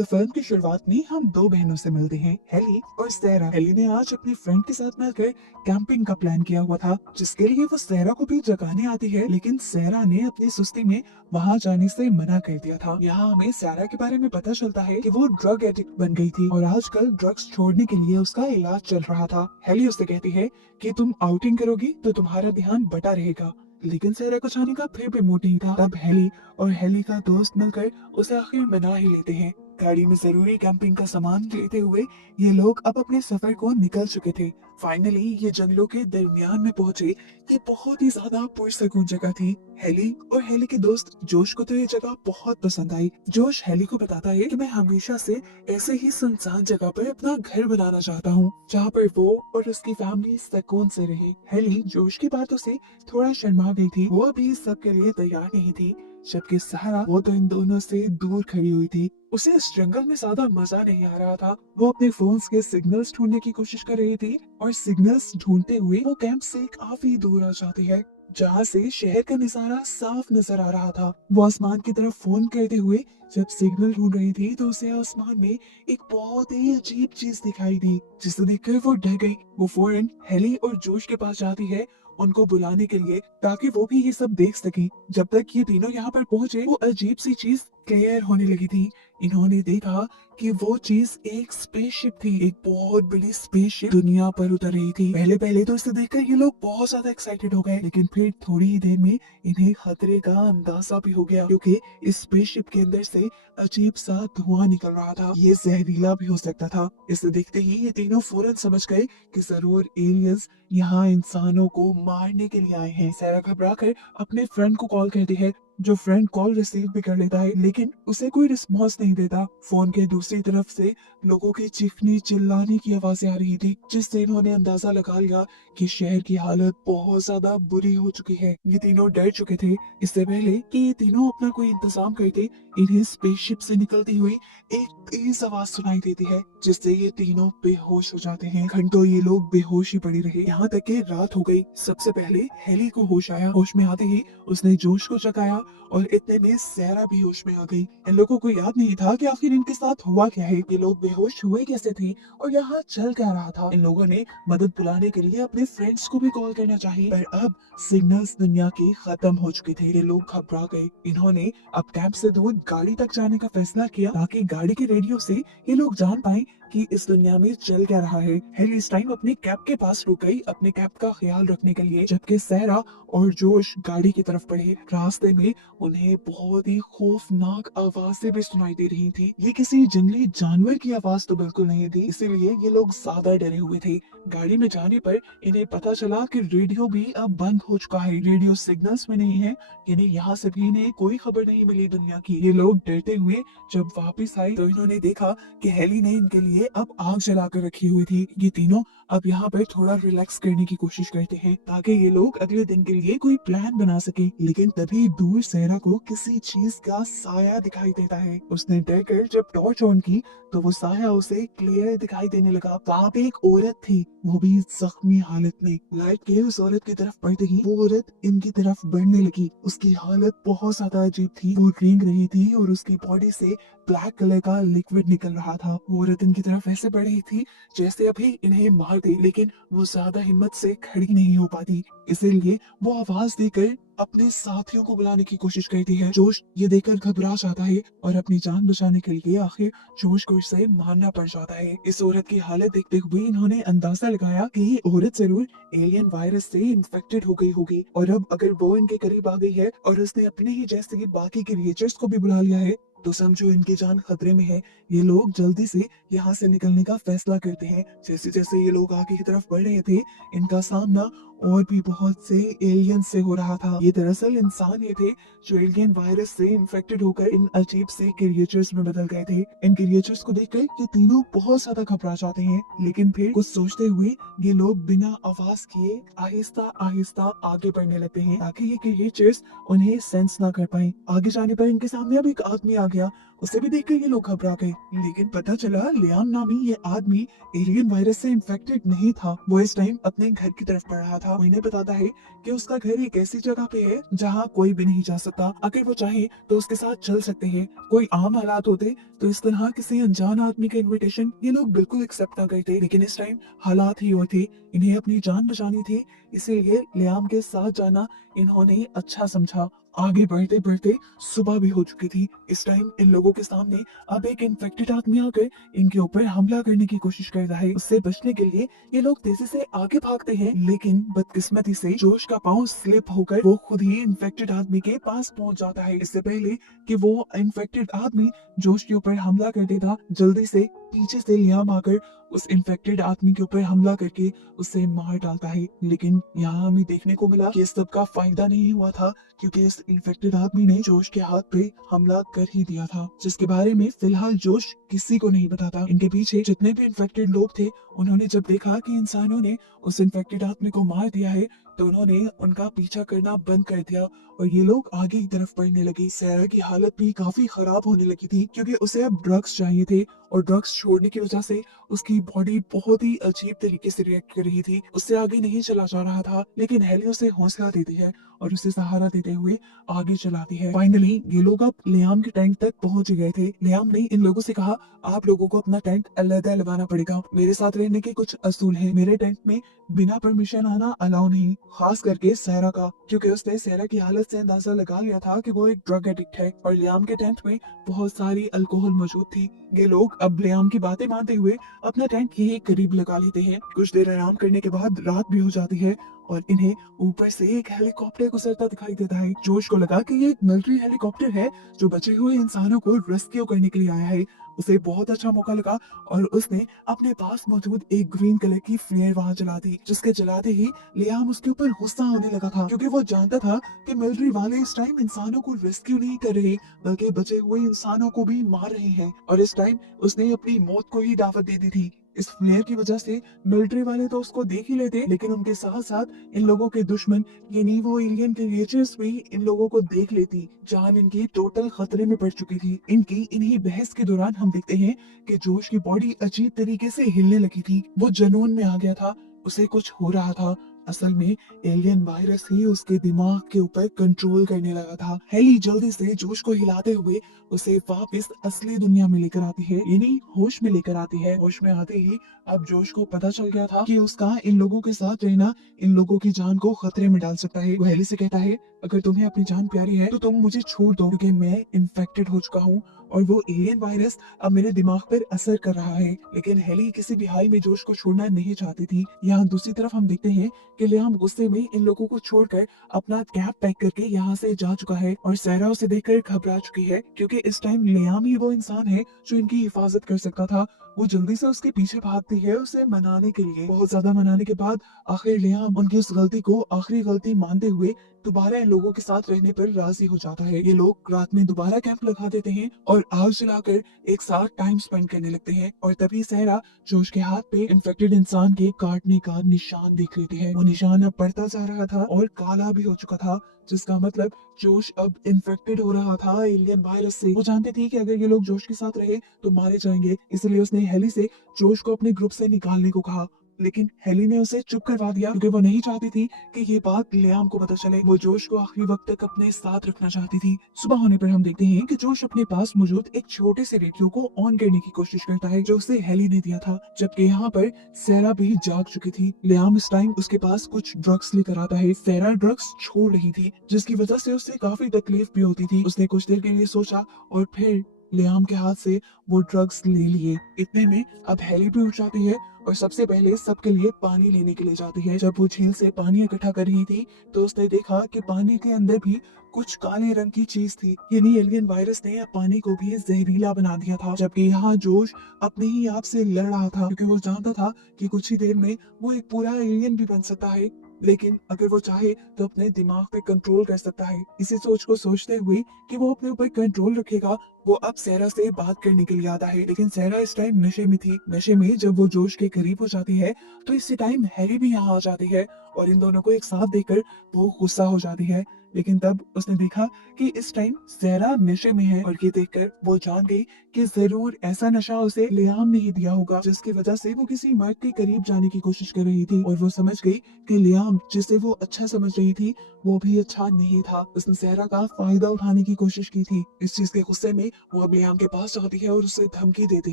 तो फिल्म की शुरुआत में हम दो बहनों से मिलते हैं, हेली और सैरा। हेली ने आज अपनी फ्रेंड के साथ मिलकर कैंपिंग का प्लान किया हुआ था, जिसके लिए वो सैरा को भी जगाने आती है, लेकिन सैरा ने अपनी सुस्ती में वहां जाने से मना कर दिया था। यहाँ हमें सैरा के बारे में पता चलता है कि वो ड्रग एडिक्ट बन गई थी और आजकल ड्रग्स छोड़ने के लिए उसका इलाज चल रहा था। हेली उससे कहती है कि तुम आउटिंग करोगी तो तुम्हारा ध्यान बटा रहेगा, लेकिन सैरा को जाने का फिर भी मूड नहीं था। तब हेली और हेली का दोस्त मिलकर उसे आखिर मना ही लेते हैं। गाड़ी में जरूरी कैंपिंग का सामान लेते हुए ये लोग अब अपने सफर को निकल चुके थे। फाइनली ये जंगलों के दरमियान में पहुंचे। ये बहुत ही ज्यादा पुरसकून जगह थी। हेली और हेली के दोस्त जोश को तो ये जगह बहुत पसंद आई। जोश हेली को बताता है कि मैं हमेशा से ऐसे ही सुनसान जगह पर अपना घर बनाना चाहता हूँ, जहाँ पर वो और उसकी फैमिली सुकून से रहे। हेली जोश की बातों से थोड़ा शर्मा गई थी। वो अभी इस सब के लिए तैयार नहीं थी, जबकि सहारा वो तो इन दोनों से दूर खड़ी हुई थी। उसे इस जंगल में ज्यादा मजा नहीं आ रहा था। वो अपने फोन्स के सिग्नल्स ढूंढने की कोशिश कर रही थी और सिग्नल्स ढूंढते हुए वो कैंप से काफी दूर आ जाती है, जहाँ से शहर का नजारा साफ नजर आ रहा था। वो आसमान की तरफ फोन करते हुए जब सिग्नल ढूंढ रही थी तो उसे आसमान में एक बहुत ही अजीब चीज दिखाई दी, जिसे देखकर वो डर गई। वो फौरन हेली और जोश के पास जाती है उनको बुलाने के लिए, ताकि वो भी ये सब देख सके। जब तक ये तीनों यहाँ पर पहुंचे वो अजीब सी चीज क्लियर होने लगी थी। इन्होंने देखा कि वो चीज एक स्पेसशिप थी। एक बहुत बड़ी स्पेसशिप दुनिया पर उतर रही थी। पहले पहले तो इसे देखकर ये लोग बहुत ज्यादा एक्साइटेड हो गए, लेकिन फिर थोड़ी ही देर में इन्हें खतरे का अंदाजा भी हो गया, क्योंकि इस स्पेसशिप के अंदर से अजीब सा धुआं निकल रहा था। ये जहरीला भी हो सकता था। इसे देखते ही ये तीनों फौरन समझ गए कि जरूर एलियंस यहाँ इंसानों को मारने के लिए आए हैं। सारा घबरा कर अपने फ्रेंड को कॉल करती है, जो फ्रेंड कॉल रिसीव भी कर लेता है, लेकिन उसे कोई रिस्पॉन्स नहीं देता। फोन के दूसरी तरफ से लोगों की चीखने चिल्लाने की आवाजें आ रही थी, जिससे इन्होंने अंदाजा लगा लिया कि शहर की हालत बहुत ज्यादा बुरी हो चुकी है। ये तीनों डर चुके थे। इससे पहले कि ये तीनों अपना कोई इंतजाम करते, इन्हें स्पेसशिप से निकलती हुई एक तेज आवाज सुनाई देती है, जिससे ये तीनों बेहोश हो जाते हैं। घंटों ये लोग बेहोश ही पड़ी रहे, यहाँ तक कि रात हो गई। सबसे पहले हेली को होश आया। होश में आते ही उसने जोश को जगाया और इतने में सैरा भी होश में आ गई। इन लोगों को याद नहीं था कि आखिर इनके साथ हुआ क्या है, ये लोग बेहोश हुए कैसे थे और यहाँ चल क्या रहा था। इन लोगों ने मदद बुलाने के लिए अपने फ्रेंड्स को भी कॉल करना चाहिए, पर अब सिग्नल्स दुनिया के खत्म हो चुके थे। ये लोग घबरा गए। इन्होंने अब कैंप से दूर गाड़ी तक जाने का फैसला किया, ताकि गाड़ी के रेडियो से ये लोग जान पाए कि इस दुनिया में चल क्या रहा है। हेली इस टाइम अपनी कैब के पास रुक गई, अपने कैब का ख्याल रखने के लिए, जबकि सहरा और जोश गाड़ी की तरफ बढ़े। रास्ते में उन्हें बहुत ही खौफनाक आवाजें भी सुनाई दे रही थी। ये किसी जंगली जानवर की आवाज तो बिल्कुल नहीं थी, इसीलिए ये लोग ज्यादा डरे हुए थे। गाड़ी में जाने पर इन्हें पता चला कि रेडियो भी अब बंद हो चुका है। रेडियो सिग्नल्स में नहीं है, यानी यहाँ से भी इन्हें कोई खबर नहीं मिली दुनिया की। ये लोग डरते हुए जब वापस आए तो इन्होंने देखा कि हेली ने इनके लिए अब आग जलाकर रखी हुई थी। ये तीनों अब यहाँ पर थोड़ा रिलैक्स करने की कोशिश करते हैं, ताकि ये लोग अगले दिन के लिए कोई प्लान बना सके। लेकिन तभी दूर सहरा को किसी चीज का साया दिखाई देता है। उसने डर कर जब टॉर्च ऑन की तो वो साया उसे क्लियर दिखाई देने लगा। वहाँ पे एक औरत थी, वो भी जख्मी हालत में। लाइट के उस औरत की तरफ बढ़ते ही वो औरत इनकी तरफ बढ़ने लगी। उसकी हालत बहुत ज्यादा अजीब थी। वो रेंग रही थी और उसकी बॉडी से ब्लैक कलर का लिक्विड निकल रहा था। वो औरत इनकी तरफ ऐसे बढ़ रही थी जैसे अभी इन्हें मार दे, लेकिन वो ज्यादा हिम्मत से खड़ी नहीं हो पाती। इसीलिए वो आवाज देकर अपने साथियों को बुलाने की कोशिश करती है। जोश ये देखकर घबरा जाता है और अपनी जान बचाने के लिए आखिर जोश को इसे मारना पड़ जाता है। इस औरत की हालत देखते हुए इन्होंने अंदाजा लगाया कि ये औरत जरूर एलियन वायरस से इन्फेक्टेड हो गई होगी, और अब अगर वो इनके करीब आ गई है और उसने अपने ही जैसे बाकी क्रिएचर्स को भी बुला लिया है, तो समझो इनकी जान खतरे में है। ये लोग जल्दी से यहाँ से निकलने का फैसला करते हैं। जैसे जैसे ये लोग आगे की तरफ बढ़ रहे थे, इनका सामना और भी बहुत से एलियन से हो रहा था। ये दरअसल इंसान ये थे जो एलियन वायरस से इन्फेक्टेड होकर इन अजीब से क्रिएचर्स में बदल गए थे। इन क्रिएचर्स को देखकर ये तीनों बहुत ज्यादा घबरा जाते हैं, लेकिन फिर कुछ सोचते हुए ये लोग बिना आवाज किए आहिस्ता आहिस्ता आगे बढ़ने लगते हैं, ताकि ये क्रिएचर्स उन्हें सेंस ना कर पाए। आगे जाने पर इनके सामने अब एक आदमी आ गया। उसे भी देखकर ये लोग घबरा गए, लेकिन पता चला लियाम नामी ये आदमी एलियन वायरस से इन्फेक्टेड नहीं था। वो इस टाइम अपने घर की तरफ बढ़ रहा था। वो इन्हें बताता है कि उसका घर एक ऐसी जगह पे है जहाँ कोई भी नहीं जा सकता। अगर वो चाहे तो उसके साथ चल सकते हैं। कोई आम हालात होते तो इस तरह किसी अनजान आदमी का इनविटेशन ये लोग बिल्कुल एक्सेप्ट ना करते, लेकिन इस टाइम हालात ही और थे। इन्हें अपनी जान बचानी थी, इसीलिए लियाम के साथ जाना इन्होंने अच्छा समझा। आगे बढ़ते बढ़ते सुबह भी हो चुकी थी। इस टाइम इन लोगों के सामने अब एक इन्फेक्टेड आदमी आकर इनके ऊपर हमला करने की कोशिश कर रहा है। उससे बचने के लिए ये लोग तेजी से आगे भागते हैं, लेकिन बदकिस्मती से जोश का पांव स्लिप होकर वो खुद ही इन्फेक्टेड आदमी के पास पहुंच जाता है। इससे पहले कि वो इन्फेक्टेड आदमी जोश के ऊपर हमला कर देता, जल्दी से पीछे से लियाम आकर उस इन्फेक्टेड आदमी के ऊपर हमला करके उसे मार डालता है। लेकिन यहाँ हमें देखने को मिला कि इस सब का फायदा नहीं हुआ था, क्योंकि इस इन्फेक्टेड आदमी ने जोश के हाथ पे हमला कर ही दिया था, जिसके बारे में फिलहाल जोश किसी को नहीं बताता। इनके पीछे जितने भी इन्फेक्टेड लोग थे, उन्होंने जब देखा कि इंसानों ने उस इन्फेक्टेड आदमी को मार दिया है, तो उन्होंने उनका पीछा करना बंद कर दिया और ये लोग आगे की तरफ बढ़ने लगे। सैरा की हालत भी काफी खराब होने लगी थी, क्योंकि उसे अब ड्रग्स चाहिए थे और ड्रग्स छोड़ने की वजह से उसकी बॉडी बहुत ही अजीब तरीके से रिएक्ट कर रही थी। उससे आगे नहीं चला जा रहा था, लेकिन हेली उसे हौसला देती है और उसे सहारा देते हुए आगे चलाती है। फाइनली ये लोग अब लियाम के टैंक तक पहुंच गए थे। लियाम ने इन लोगों से कहा, आप लोगों को अपना टैंक अलग लगाना पड़ेगा। मेरे साथ रहने के कुछ असूल हैं। मेरे टैंक में बिना परमिशन आना अलाउ नहीं, खास करके सहरा का, क्योंकि उसने सहरा की हालत से अंदाजा लगा लिया था कि वो एक ड्रग एडिक्ट है और लियाम के टैंक में बहुत सारी अल्कोहल मौजूद थी। ये लोग अब लियाम की बातें मानते हुए अपना टैंक यही करीब लगा लेते हैं। कुछ देर आराम करने के बाद रात भी हो जाती है और इन्हें ऊपर से एक हेलीकॉप्टर गुजरता दिखाई देता है। जोश को लगा कि ये एक मिलिट्री हेलीकॉप्टर है जो बचे हुए इंसानों को रेस्क्यू करने के लिए आया है। उसे बहुत अच्छा मौका लगा और उसने अपने पास मौजूद एक ग्रीन कलर की फ्लेयर वहां जला दी, जिसके जलाते ही लियाम उसके ऊपर गुस्सा होने लगा था, क्योंकि वो जानता था कि मिलिट्री वाले इस टाइम इंसानों को रेस्क्यू नहीं कर रहे, बल्कि बचे हुए इंसानों को भी मार रहे हैं। और इस टाइम उसने अपनी मौत को ही दावत दे दी थी। इस फ्लेयर की वजह से मिलिट्री वाले तो उसको देख ही लेते, लेकिन उनके साथ साथ इन लोगों के दुश्मन यानी वो एलियन क्रिएचर्स भी इन लोगों को देख लेती। जान इनकी टोटल खतरे में पड़ चुकी थी। इनकी इन्हीं बहस के दौरान हम देखते हैं कि जोश की बॉडी अजीब तरीके से हिलने लगी थी। वो जुनून में आ गया था, उसे कुछ हो रहा था। असल में एलियन वायरस ही उसके दिमाग के ऊपर कंट्रोल करने लगा था। हेली जल्दी से जोश को हिलाते हुए उसे वापस असली दुनिया में लेकर आती है, यानी होश में लेकर आती है। होश में आते ही अब जोश को पता चल गया था कि उसका इन लोगों के साथ रहना इन लोगों की जान को खतरे में डाल सकता है। वो हेली से कहता है, अगर तुम्हें अपनी जान प्यारी है तो तुम मुझे छोड़ दो, क्योंकि मैं इन्फेक्टेड हो चुका हूँ और वो एलियन वायरस अब मेरे दिमाग पर असर कर रहा है। लेकिन हेली किसी भी हाल में जोश को छोड़ना नहीं चाहती थी। यहाँ दूसरी तरफ हम देखते हैं कि लियाम गुस्से में इन लोगों को छोड़कर अपना कैब पैक करके यहाँ से जा चुका है और सहरा उसे देखकर घबरा चुकी है, क्योंकि इस टाइम लियाम ही वो इंसान है जो इनकी हिफाजत कर सकता था। वो जल्दी से उसके पीछे भागती है उसे मनाने के लिए। बहुत ज्यादा मनाने के बाद आखिर लियाम उनकी उस गलती को आखिरी गलती मानते हुए दोबारा इन लोगों के साथ रहने पर राजी हो जाता है। ये लोग रात में दोबारा कैंप लगा देते हैं और आग जलाकर एक साथ टाइम स्पेंड करने लगते हैं। और तभी सहरा जोश के हाथ पे इन्फेक्टेड इंसान के काटने का निशान देख लेते हैं। वो निशान अब बढ़ता जा रहा था और काला भी हो चुका था, जिसका मतलब जोश अब इन्फेक्टेड हो रहा था एलियन वायरस से। वो जानती थी कि अगर ये लोग जोश के साथ रहे तो मारे जाएंगे, इसलिए उसने हेली से जोश को अपने ग्रुप से निकालने को कहा। लेकिन हेली ने उसे चुप करवा दिया, क्योंकि वो नहीं चाहती थी कि ये बात लियाम को पता चले। वो जोश को आखिरी वक्त तक अपने साथ रखना चाहती थी। सुबह होने पर हम देखते हैं कि जोश अपने पास मौजूद एक छोटे से रेडियो को ऑन करने की कोशिश करता है, जो उसे हेली ने दिया था, जबकि यहाँ पर सैरा भी जाग चुकी थी। लियाम इस टाइम उसके पास कुछ ड्रग्स लेकर आता है। सैरा ड्रग्स छोड़ रही थी, जिसकी वजह से उसे काफी तकलीफ भी होती थी। उसने कुछ देर के लिए सोचा और फिर लियाम के हाथ से वो ड्रग्स ले लिए। इतने में अब हेली भी उठ जाती है और सबसे पहले सबके लिए पानी लेने के लिए जाती है। जब वो झील से पानी इकट्ठा कर रही थी तो उसने देखा कि पानी के अंदर भी कुछ काले रंग की चीज थी, यानी एलियन वायरस ने पानी को भी जहरीला बना दिया था। जबकि यहाँ जोश अपने ही आप से लड़ रहा था, क्योंकि वो जानता था कि कुछ ही देर में वो एक पूरा एलियन भी बन सकता है, लेकिन अगर वो चाहे तो अपने दिमाग पे कंट्रोल कर सकता है। इसी सोच को सोचते हुए कि वो अपने ऊपर कंट्रोल रखेगा, वो अब सहरा से बात करने के लिए आता है। लेकिन सहरा इस टाइम नशे में थी। नशे में जब वो जोश के करीब हो जाती है तो इसी टाइम हैरी भी यहाँ आ जाती है और इन दोनों को एक साथ देखकर वो गुस्सा हो जाती है। लेकिन तब उसने देखा कि इस टाइम ज़हरा नशे में है और ये देखकर वो जान गई कि जरूर ऐसा नशा उसे लियाम ने ही दिया होगा, जिसकी वजह से वो किसी मर्द के करीब जाने की कोशिश कर रही थी। और वो समझ गई कि लियाम जिसे वो अच्छा समझ रही थी वो भी अच्छा नहीं था। उसने सहरा का फायदा उठाने की कोशिश की थी। इस चीज के गुस्से में वो अब लियाम के पास जाती है और उसे धमकी देती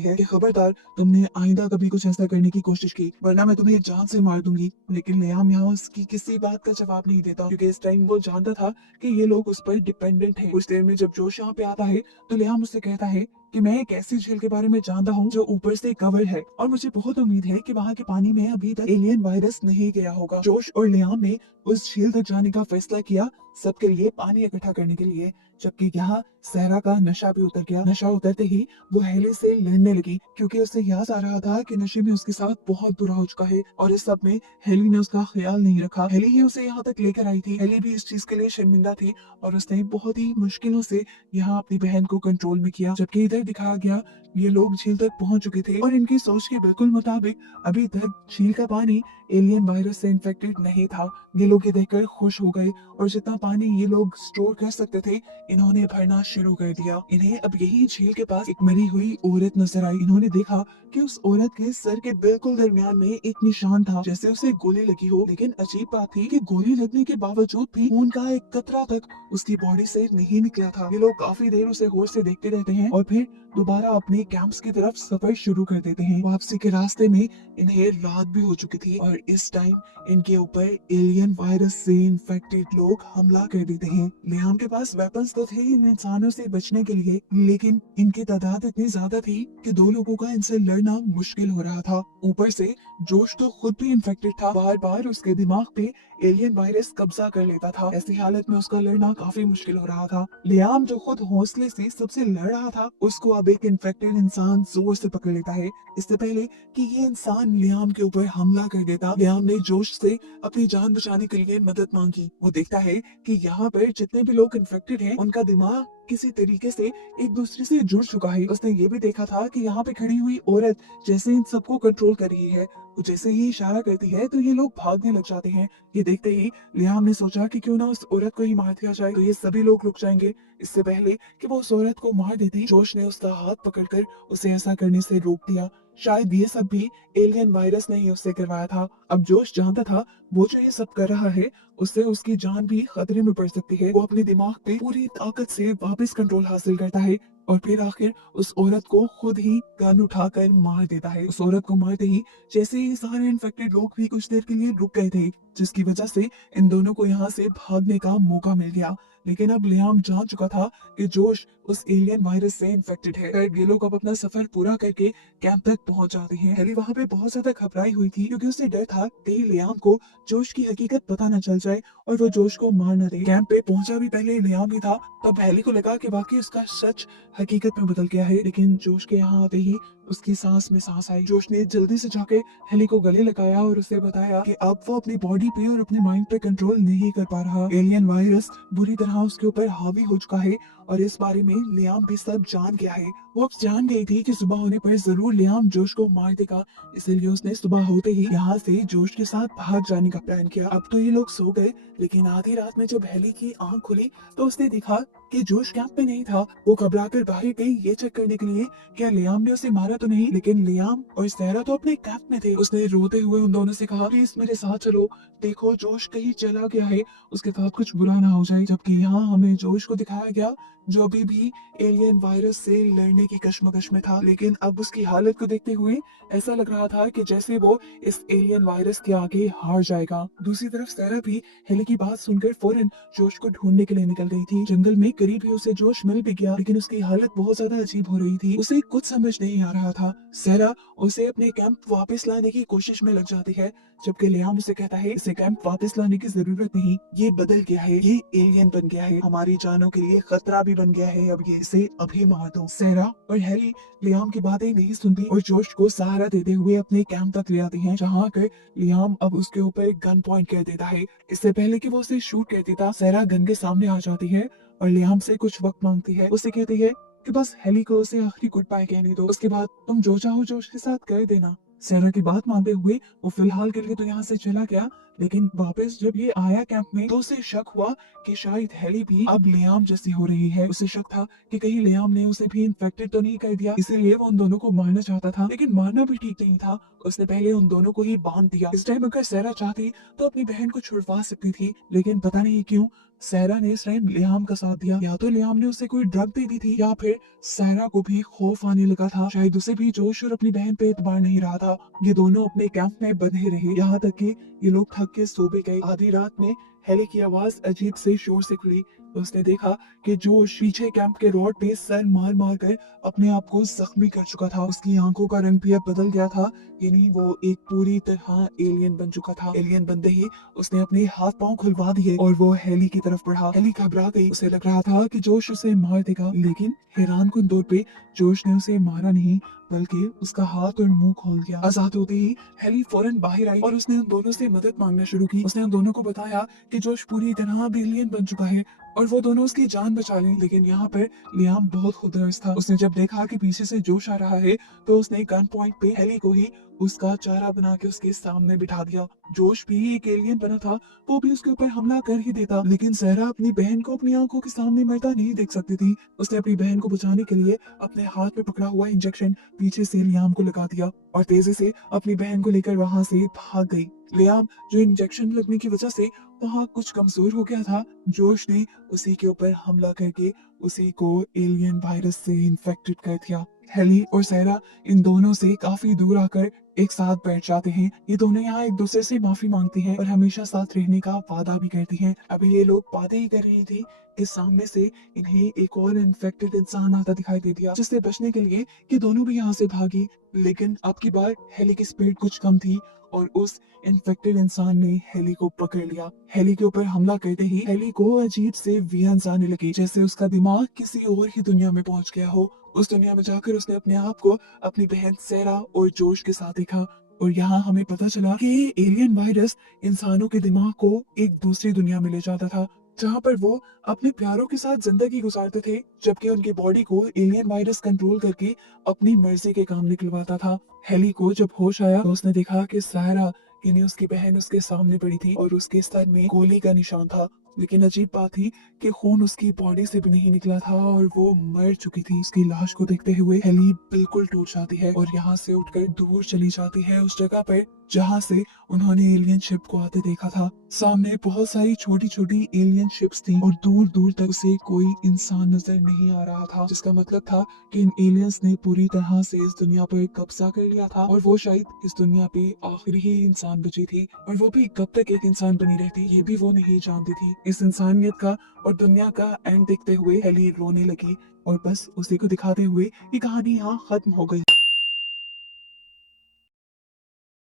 है कि खबरदार, तुमने आइंदा कभी कुछ ऐसा करने की कोशिश की वरना मैं तुम्हें जान से मार दूंगी। लेकिन लियाम यहाँ उसकी किसी बात का जवाब नहीं देता, क्योंकि इस टाइम वो जानता था कि ये लोग उस पर डिपेंडेंट हैं। कुछ देर में जब जोश यहाँ पे आता है तो लियाम उससे कहता है कि मैं एक ऐसी झील के बारे में जानता हूँ जो ऊपर से कवर है और मुझे बहुत उम्मीद है कि वहाँ के पानी में अभी तक एलियन वायरस नहीं गया होगा। जोश और लियाम ने उस झील तक जाने का फैसला किया, सबके लिए पानी इकट्ठा करने के लिए। जबकि यहाँ सहरा का नशा भी उतर गया। नशा उतरते ही वो हेली से लड़ने लगी, क्योंकि उसे याद आ रहा था कि नशे में उसके साथ बहुत बुरा हो चुका है और इस सब में हेली ने उसका ख्याल नहीं रखा। हेली ही उसे यहाँ तक लेकर आई थी। हेली भी इस चीज के लिए शर्मिंदा थी और उसने बहुत ही मुश्किलों से यहाँ अपनी बहन को कंट्रोल में किया। जबकि इधर दिखाया गया ये लोग झील तक पहुंच चुके थे और इनकी सोच के बिल्कुल मुताबिक अभी तक झील का पानी एलियन वायरस से इन्फेक्टेड नहीं था। ये लोग ये देखकर खुश हो गए और जितना पानी ये लोग स्टोर कर सकते थे इन्होंने भरना शुरू कर दिया। इन्हें अब यही झील के पास एक मरी हुई औरत नजर आई। इन्होंने देखा कि उस औरत के सर के बिल्कुल दरमियान में एक निशान था, जैसे उसे गोली लगी हो। लेकिन अजीब बात थी कि गोली लगने के बावजूद भी खून का एक कतरा तक उसकी बॉडी से नहीं निकला था। ये लोग काफी देर उसे गौर से देखते रहते हैं और फिर दोबारा अपने कैंप्स की तरफ सफर शुरू कर देते हैं। वापसी के रास्ते में इन्हें रात भी हो चुकी थी और इस टाइम इनके ऊपर एलियन वायरस से इन्फेक्टेड लोग हमला कर देते हैं। लियाम के पास वेपन्स तो थे इन इंसानों से बचने के लिए, लेकिन इनकी तादाद इतनी ज्यादा थी कि दो लोगों का इनसे लड़ना मुश्किल हो रहा था। ऊपर से जोश तो खुद भी इन्फेक्टेड था, बार बार उसके दिमाग पे एलियन वायरस कब्जा कर लेता था। ऐसी हालत में उसका लड़ना काफी मुश्किल हो रहा था। लियाम जो खुद हौसले से सबसे लड़ रहा था, उसको अब एक इन्फेक्टेड इंसान जोर से पकड़ लेता है। इससे पहले कि ये इंसान लियाम के ऊपर हमला कर देता, लियाम ने जोश से अपनी जान बचाने के लिए मदद मांगी। वो देखता है कि यहाँ पर जितने भी लोग इन्फेक्टेड हैं उनका दिमाग किसी तरीके से एक दूसरे से जुड़ चुका है। उसने ये भी देखा था कि यहाँ पे खड़ी हुई औरत जैसे इन सबको कंट्रोल कर रही है, तो जैसे ही इशारा करती है तो ये लोग भागने लग जाते हैं। ये देखते ही लियाम ने सोचा कि क्यों ना उस औरत को ही मार दिया जाए, तो ये सभी लोग रुक जाएंगे। इससे पहले कि वो उस औरत को मार देती, जोश ने उसका हाथ पकड़कर उसे ऐसा करने से रोक दिया। शायद ये सब भी एलियन वायरस ने ही उससे करवाया था। अब जोश जानता था वो जो ये सब कर रहा है उससे उसकी जान भी खतरे में पड़ सकती है। वो अपने दिमाग पे पूरी ताकत से वापस कंट्रोल हासिल करता है और फिर आखिर उस औरत को खुद ही गन उठाकर मार देता है। उस औरत को मारते ही जैसे ही सारे इन्फेक्टेड लोग भी कुछ देर के लिए रुक गए थे, जिसकी वजह से इन दोनों को यहाँ से भागने का मौका मिल गया। लेकिन अब लियाम जान चुका था कि जोश उस एलियन वायरस से इन्फेक्टेड है। ये लोग अब अपना सफर पूरा करके कैंप तक पहुंच जाते हैं। हेली वहाँ पे बहुत ज्यादा घबराई हुई थी, क्योंकि उसे डर था कि लियाम को जोश की हकीकत पता न चल जाए और वो जोश को मार न दे। कैंप पे पहुंचा भी पहले लियाम ही था, तब हेली को लगा कि वाकई उसका सच हकीकत में बदल गया है। लेकिन जोश के यहाँ आते ही उसकी सांस में सांस आई। जोश ने जल्दी से जाके हेली को गले लगाया और उसे बताया कि अब वो अपनी बॉडी पे और अपने माइंड पे कंट्रोल नहीं कर पा रहा। एलियन वायरस बुरी तरह उसके ऊपर हावी हो चुका है और इस बारे में लियाम भी सब जान गया है। वो अब जान गई थी कि सुबह होने पर जरूर लियाम जोश को मार देगा, इसलिए उसने सुबह होते ही यहाँ से जोश के साथ भाग जाने का प्लान किया। अब तो ये लोग सो गए, लेकिन आधी रात में जब हेली की आंख खुली तो उसने देखा कि जोश कैंप में नहीं था। वो घबराकर बाहर गई ये चेक करने के लिए क्या लियाम ने उसे मारा तो नहीं, लेकिन लियाम और सहरा तो अपने कैंप में थे। उसने रोते हुए उन दोनों से कहा, प्लीज मेरे साथ चलो, देखो जोश कहीं चला गया है, उसके साथ कुछ बुरा ना हो जाए। जबकि यहाँ हमें जोश को दिखाया गया जो अभी भी एलियन वायरस से लड़ने की कश्मकश में था, लेकिन अब उसकी हालत को देखते हुए ऐसा लग रहा था कि जैसे वो इस एलियन वायरस के आगे हार जाएगा। दूसरी तरफ सहरा भी हेली की बात सुनकर फौरन जोश को ढूंढने के लिए निकल गई थी। जंगल में करीब ही उसे जोश मिल भी गया, लेकिन उसकी हालत बहुत ज्यादा अजीब हो रही थी। उसे कुछ समझ नहीं आ रहा था। सहरा उसे अपने कैंप वापस लाने की कोशिश में लग जाती है, जबकि लियाम उसे कहता है इसे कैंप वापस लाने की जरूरत नहीं, ये बदल गया है, ये एलियन बन गया है, हमारी जानों के लिए खतरा भी बन गया है, अब ये इसे अभी मार दो। सहरा और हैरी लियाम की बातें नहीं सुनती और जोश को सहारा देते हुए अपने कैंप तक ले आते हैं, जहाँ कर लियाम अब उसके ऊपर एक गन पॉइंट कर देता है। इससे पहले कि वो उसे शूट कर देता, सहरा गन के सामने आ जाती है और लियाम से कुछ वक्त मांगती है। उसे कहती है कि बस हेली को उसे आखिरी गुड बाय कहने दो, उसके बाद तुम जो चाहो जोश के साथ कर देना। सहरा की बात मानते हुए वो फिलहाल के लिए तो यहाँ से चला गया, लेकिन वापस जब ये आया कैंप में तो उसे शक हुआ कि शायद हेली भी अब लियाम जैसी हो रही है। उसे शक था कि कहीं लियाम ने उसे भी इन्फेक्टेड तो नहीं कर दिया, इसीलिए वो उन दोनों को मारना चाहता था, लेकिन मारना भी ठीक नहीं था। उसने पहले उन दोनों को ही बांध दिया। इस टाइम अगर सैरा चाहती तो अपनी बहन को छुड़वा सकती थी, लेकिन पता नहीं क्यों सैरा ने इस टाइम लियाम का साथ दिया। या तो लियाम ने उसे कोई ड्रग दे दी थी, या फिर सैरा को भी खौफ आने लगा था, शायद उसे भी जोश और अपनी बहन पे एतबार नहीं रहा था। ये दोनों अपने कैंप में बंधे रहे, यहाँ तक कि ये लोग थक के सो भी गए। आधी रात में हेली की आवाज अजीब से शोर से खुली। उसने देखा कि जोश पीछे कैंप के रॉड पे सर मार मार कर अपने आप को जख्मी कर चुका था। उसकी आंखों का रंग भी अब बदल गया था, यानी वो एक पूरी तरह एलियन बन चुका था। एलियन बनते ही उसने अपने हाथ पांव खुलवा दिए और वो हेली की तरफ बढ़ा। हेली घबरा गई, उसे लग रहा था कि जोश उसे मार देगा, लेकिन हैरान कुन तौर पे जोश ने उसे मारा नहीं, बल्कि उसका हाथ और मुंह खोल दिया। आजाद होते ही हेली फौरन बाहर आई और उसने उन दोनों से मदद मांगना शुरू की। उसने उन दोनों को बताया कि जोश पूरी तरह एलियन बन चुका है और वो दोनों उसकी जान बचा ली। लेकिन यहाँ पर लियाम बहुत खुदगर्ज था। उसने जब देखा कि पीछे से जोश आ रहा है तो उसने गन पॉइंट पे हेली को ही उसका चारा बना के उसके सामने बिठा दिया। जोश भी एक एलियन बना था, वो भी उसके ऊपर हमला कर ही देता, लेकिन सहरा अपनी बहन को अपनी आंखों के सामने मरता नहीं देख सकती थी। उसने अपनी बहन को बचाने के लिए अपने हाथ में पकड़ा हुआ इंजेक्शन पीछे से लियाम को लगा दिया और तेजी से अपनी बहन को लेकर वहां से भाग गई। लियाम, जो इंजेक्शन लगने की वजह से वहां कुछ कमजोर हो गया था, जोश ने उसी के ऊपर हमला करके उसी को एलियन वायरस से इन्फेक्टेड कर दिया। हेली और सहरा इन दोनों से काफी दूर आकर एक साथ बैठ जाते हैं। ये दोनों यहाँ एक दूसरे से माफी मांगती हैं और हमेशा साथ रहने का वादा भी करती हैं। अभी ये लोग बातें ही कर रही थी कि सामने से इन्हें एक और इन्फेक्टेड इंसान आता दिखाई दे दिया, जिससे बचने के लिए ये दोनों भी यहाँ से भागी। लेकिन अब की बार हेली की स्पीड कुछ कम थी और उस इन्फेक्टेड इंसान ने हेली को पकड़ लिया। हेली के ऊपर हमला करते ही हेली को अजीब से विहंस आने लगी, जैसे उसका दिमाग किसी और ही दुनिया में पहुंच गया हो। उस दुनिया में जाकर उसने अपने आप को अपनी बहन सैरा और जोश के साथ देखा और यहाँ हमें पता चला कि ये एलियन वायरस इंसानों के दिमाग को एक दूसरी दुनिया में ले जाता था, जहाँ पर वो अपने प्यारों के साथ जिंदगी गुजारते थे, जबकि उनकी बॉडी को एलियन वायरस कंट्रोल करके अपनी मर्जी के काम निकलवाता था। हेली को जब होश आया तो उसने देखा कि सारा यानी उसकी बहन उसके सामने पड़ी थी और उसके सर में गोली का निशान था। लेकिन अजीब बात थी कि खून उसकी बॉडी से भी नहीं निकला था और वो मर चुकी थी। उसकी लाश को देखते हुए हेली बिल्कुल टूट जाती है और यहाँ से उठकर दूर चली जाती है, उस जगह पर जहाँ से उन्होंने एलियन शिप को आते देखा था। सामने बहुत सारी छोटी छोटी एलियन शिप्स थी और दूर दूर तक उसे कोई इंसान नजर नहीं आ रहा था, जिसका मतलब था कि इन एलियंस ने पूरी तरह से इस दुनिया पर कब्जा कर लिया था और वो शायद इस दुनिया पे आखिरी ही इंसान बची थी। और वो भी कब तक एक इंसान बनी रहती ये भी वो नहीं जानती थी। इस इंसानियत का और दुनिया का एंड देखते हुए हेली रोने लगी और बस उसी को दिखाते हुए ये कहानी यहाँ खत्म हो गई।